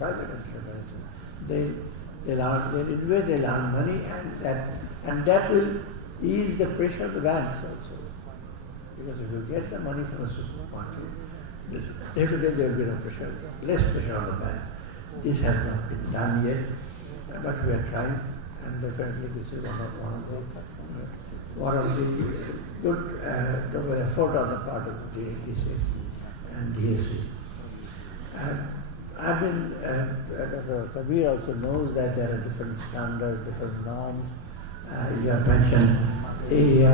private enterprises. They'll invest, they'll earn money, and that will ease the pressure of the banks also. Because if you get the money from the supermarket, definitely there will be no pressure, less pressure on the bank. This has not been done yet, but we are trying, and definitely this is one of the good effort on the part of the DSS and DSC. I've been, Dr. Kabir also knows that there are different standards, different norms. You have mentioned the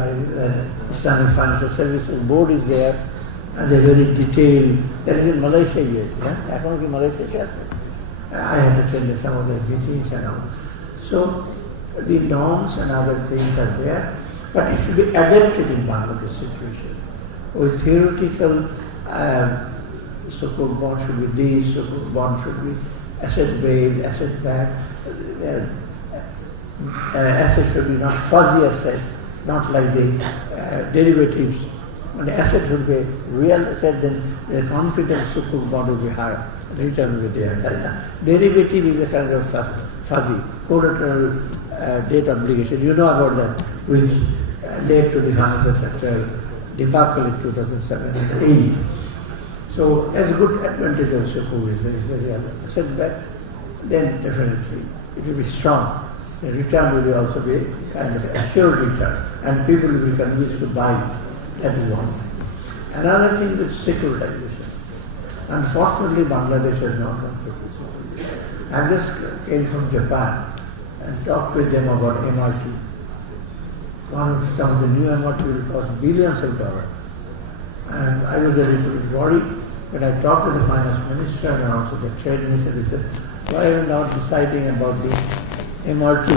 Islamic Financial Services Board is there, and they're very detailed. That is in Malaysia yet. Yeah? Economic Malaysia. I have attended some of their meetings and all. So the norms and other things are there, but it should be adapted in Bangladesh situation. With theoretical so-called bond should be this, so-called bond should be asset-based, asset-backed. Assets should be not fuzzy assets, not like the derivatives. When the asset should be real asset, then the confidence so-called bond will be higher, return will be there. Derivative is a kind of fuzzy, collateral debt obligation. You know about that, which led to the financial sector debacle in 2007 and 2008. So, as a good advantage of Sukuk is very asset-backed, then definitely it will be strong. The return will also be kind of assured return, and people will be convinced to buy it. That is one thing. Another thing is securitization. Unfortunately, Bangladesh has not done securitization. I just came from Japan and talked with them about MRT. Some of the new MRT will cost billions of dollars. And I was a little bit worried when I talked to the finance minister and also the trade minister. He said, why are you not deciding about the MRT?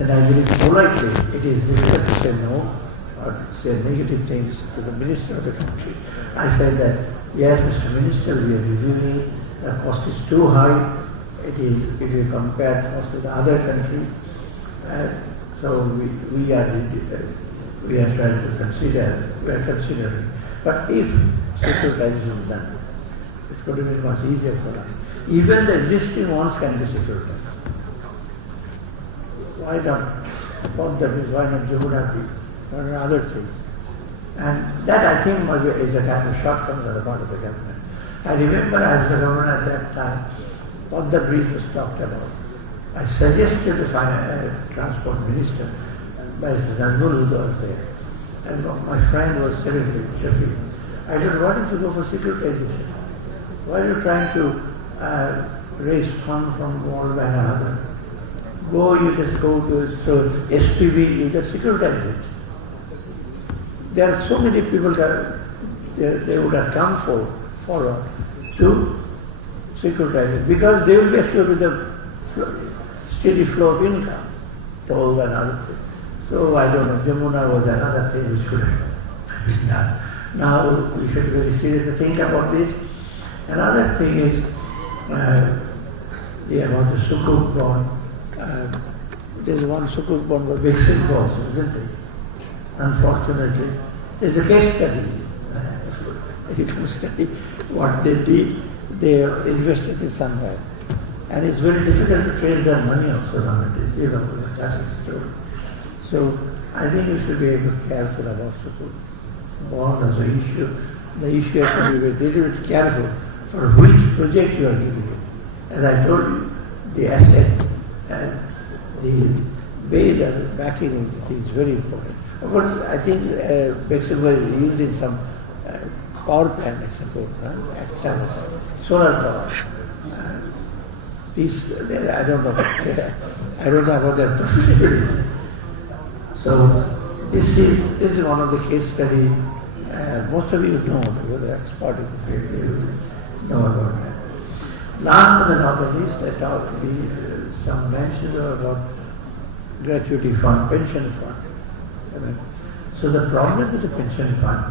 And I very politely, it is difficult to say no or say negative things to the minister of the country. I said that, yes, Mr. Minister, we are reviewing, the cost is too high. It is, if you compare cost to the other countries, so we are trying to consider, we are considering. But if securitization is done, it could have been much easier for us. Even the existing ones can be securitized. Why not? Why not Jamuna? Why not other things? And that I think is a kind of shortcoming on the part of the government. I remember I was the governor at that time, what the bridge was talked about. I suggested the transport minister, Mr. Nanbul, who was there. And my friend was Secretary Shafi. I said, why don't you go for securitization? Why are you trying to raise funds from one and another? You just go to SPV, you just securitize it. There are so many people that they would have come forward to securitize it because they will be assured with a steady flow of income, tolls and other things. So I don't know, Jamuna was another thing which could have been done. Now we should be very seriously think about this. Another thing is about the Sukuk bond. There's one Sukuk bond by Bexit also, isn't it? Unfortunately, there's a case study. You can study what they did. They invested it somewhere. And it's very difficult to trace their money also nowadays. You know, that's the story. So I think we should be able to be careful about Sukuk bond as an issue. The issue has to be very careful for which project you are giving it. As I told you, the asset and the base and backing of the thing is very important. Of course, I think Bexit was used in some power plant, I suppose, at some solar power. I don't know. I don't know about their profitability. So this is one of the case studies. Most of you know, because they're expert in the field, they will know about that. Last but not the least, I talked to some mentions about gratuity fund, pension fund. So the problem with the pension fund,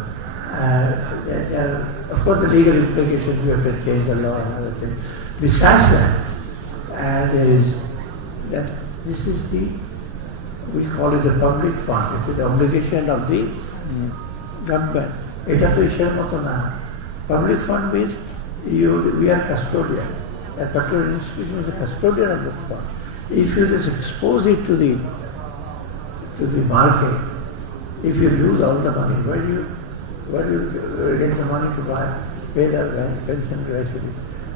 of course the legal implications, you have to change the law and other things. Besides that, there is that this is we call it the public fund. It is the obligation of the government. Eta to isher moto na. Public fund means we are custodian. A custodian institution is a custodian of the fund. If you just expose it to the market, if you lose all the money, where do you get the money to pay the pension gratuity?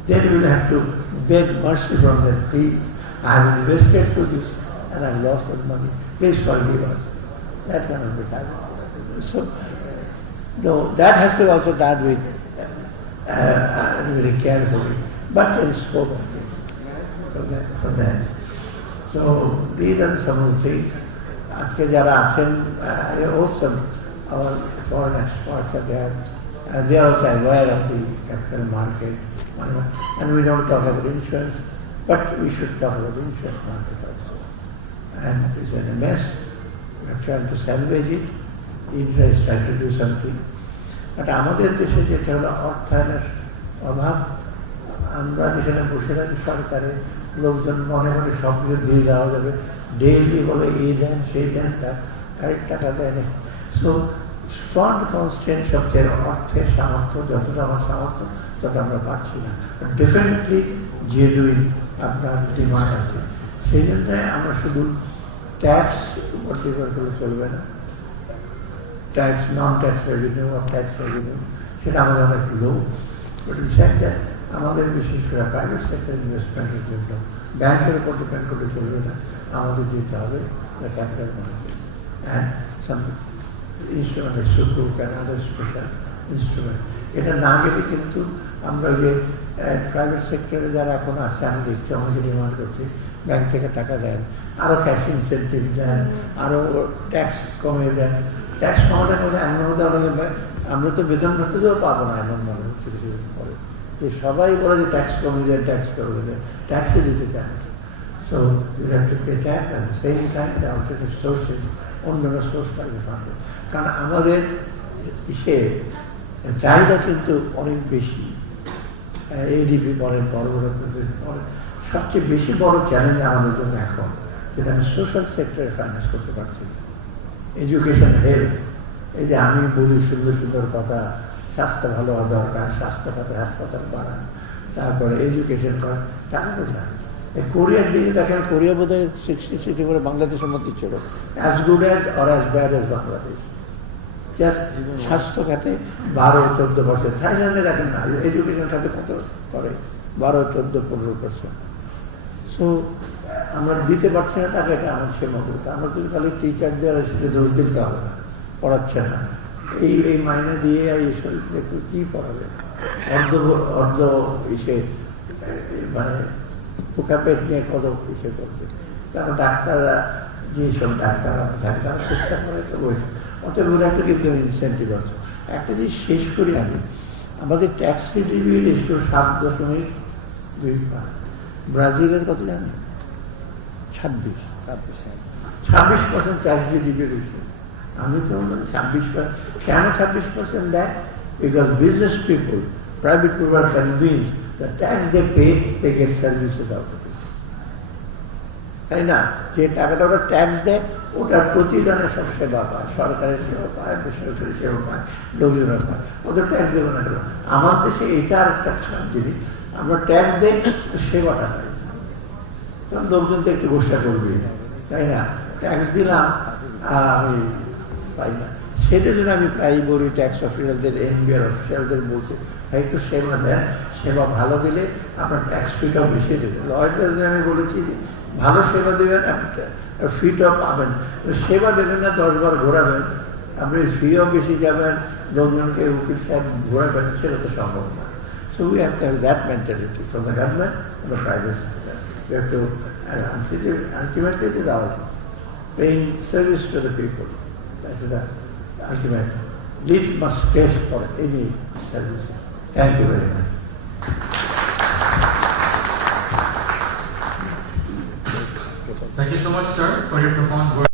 Then you will have to beg mercy from them. Please, I have invested to this and I have lost all the money. Please forgive us. That cannot be done. So, no, that has to be also done with very carefully. But there is scope of it for that. So these are some of the things. আজকে যারা আছেন, I hope some our foreign experts are there. They are also aware of the capital market. And we don't talk about insurance, but we should talk about the insurance market also. And it's in a mess. We are trying to salvage it. India is trying to do something. But আমাদের দেশে যেটা হলো অর্থায়নের অভাব, আমরা যেখানে বসে থাকি সরকারে লোকজন মনে মনে সব কিছু দিয়ে দেওয়া যাবে, ডেইলি বলে এই দেন সেই দেন, তার কারেক্ট টাকা দেয় না। সো ফান্ড কনস্ট্যান্ট সবচেয়ে অর্থের সামর্থ্য, যতটা আমার সামর্থ্য তত আমরা পাচ্ছি না। ডেফিনেটলি জেনুইন আপনার ডিমান্ড আছে, সেই জন্য আমরা শুধু ট্যাক্স উপর নির্ভর করলে চলবে না। ট্যাক্স, নন ট্যাক্স রেভিনিউ আর ট্যাক্স রেভিনিউ সেটা আমাদের অনেক লো। বাট ইনফ্যাক্ট আমাদের বিশেষ করে প্রাইভেট সেক্টর ইনভেস্টমেন্টের জন্য ব্যাংকের উপর ডিপেন্ড করলে চলবে না, আমাদের দিতে হবে capital market and some instrument, সুকুক অ্যান্ড আদার স্পেশাল ইনস্ট্রুমেন্ট। এটা না গেলে কিন্তু আমরা যে প্রাইভেট সেক্টরে যারা এখন আছে, আমি দেখছি আমাকে ডিমান্ড করছি ব্যাংক থেকে টাকা দেন, আরও ক্যাশ ইনসেন্টিভ দেন, আরও ট্যাক্স কমিয়ে দেন। ট্যাক্স কমানোর মধ্যে এমন মধ্যে আমরা তো বেতন ভাতাতেও পাবো না, এমন মনে হচ্ছে কিছুদিন পরে যে সবাই বলে যে ট্যাক্স কমিয়ে দেন, ট্যাক্স কমিয়ে দেন, ট্যাক্সই দিতে চান। So you have to pay tax at the same time the alternative sources, অন্যান্য সোর্স থাকবে ফান্ডে। কারণ আমাদের চাহিদা কিন্তু অনেক বেশি। এডিপি বলেন, বড় বড় বলেন, সবচেয়ে বেশি বড় চ্যালেঞ্জ আমাদের জন্য এখন যেটা আমি সোশ্যাল সেক্টরে ফাইন্যান্স করতে পারছি না। এডুকেশন, হেলথ, এই যে আমি বলি সুন্দর সুন্দর কথা, স্বাস্থ্য ভালো হওয়া দরকার, স্বাস্থ্য খাতে হাসপাতাল বাড়ান, তারপরে এডুকেশন করেন, টাকা কোথায়? এই কোরিয়ার দিকে দেখেন, কোরিয়া বোধ হয় 60 সিটি করে বাংলাদেশের মধ্যে ছিল, as good as or as bad as Bangladesh. জাস্ট স্বাস্থ্য খাতে 12-14%। থাইল্যান্ডে দেখেন না, এডুকেশন খাতে কত করে, 12-14-15%। সো আমরা দিতে পারছি না টাকা, এটা আমার সীমাবদ্ধ। আমরা যদি খালি টিচার দেওয়ার সেটা দোষ দিতে হবে না, পড়াচ্ছে না, এই মাইনে দিয়ে এইসব কী পড়াবে, অর্ধ ইসে মানে পোকা পেট নিয়ে কত ইসে করবে। তারপর ডাক্তাররা, যেসব ডাক্তাররা থাকে তারা চেষ্টা করে, তো ওই অতএব ওরা একটা কিন্তু ইনসেন্টিভ আছে। একটা জিনিস শেষ করি আমি, আমাদের ট্যাক্স জিডিপি রেশিও 7.25। ব্রাজিলের কত জানেন? 26% ট্যাক্স জিডিপি রেশিও। আমি তো 26%। কেন 26% দেয়? Because business people, private people are convinced the tax they pay, they get services out of it. তাই না? যে টাকাটা ওরা ট্যাক্স দেয়, ওটার প্রতিদানে সব সেবা পায়, সরকারের সেবা পায়, বেসরকারি সেবা পায়, লোকেরা পায়, ওদের ট্যাক্স দেবে না কেন? আমার দেশে এটা আর একটা খারাপ জিনিস, আমরা ট্যাক্স দেই, সেবাটা পাই, তখন লোকজন তো একটু গোসা করবে, তাই না? ট্যাক্স দিলাম আমি পাই না। সেটা জন্য আমি প্রায় বলি ট্যাক্স অফিসারদের, এনবিআর অফিসারদের বলছি, একটু সেবা দেন, সেবা ভালো দিলে আপনার ট্যাক্স ফিটাও বেশি দেবেন। লয়ারদের আমি বলেছি ভালো সেবা দেবেন, আপনি ফিটাও পাবেন। সেবা দেবেন না 10 বার ঘোরাবেন, আপনি ফিও বেশি যাবেন, লোকজনকে উকিল সাহেব ঘোরাবেন, সেটা তো সম্ভব না। So we have to have that mentality from the government and the private sector. We have to, and ultimately it is our paying service to the people. That is the ultimate. Need must face for any service. Thank you very much. Thank you so much, sir, for your profound words.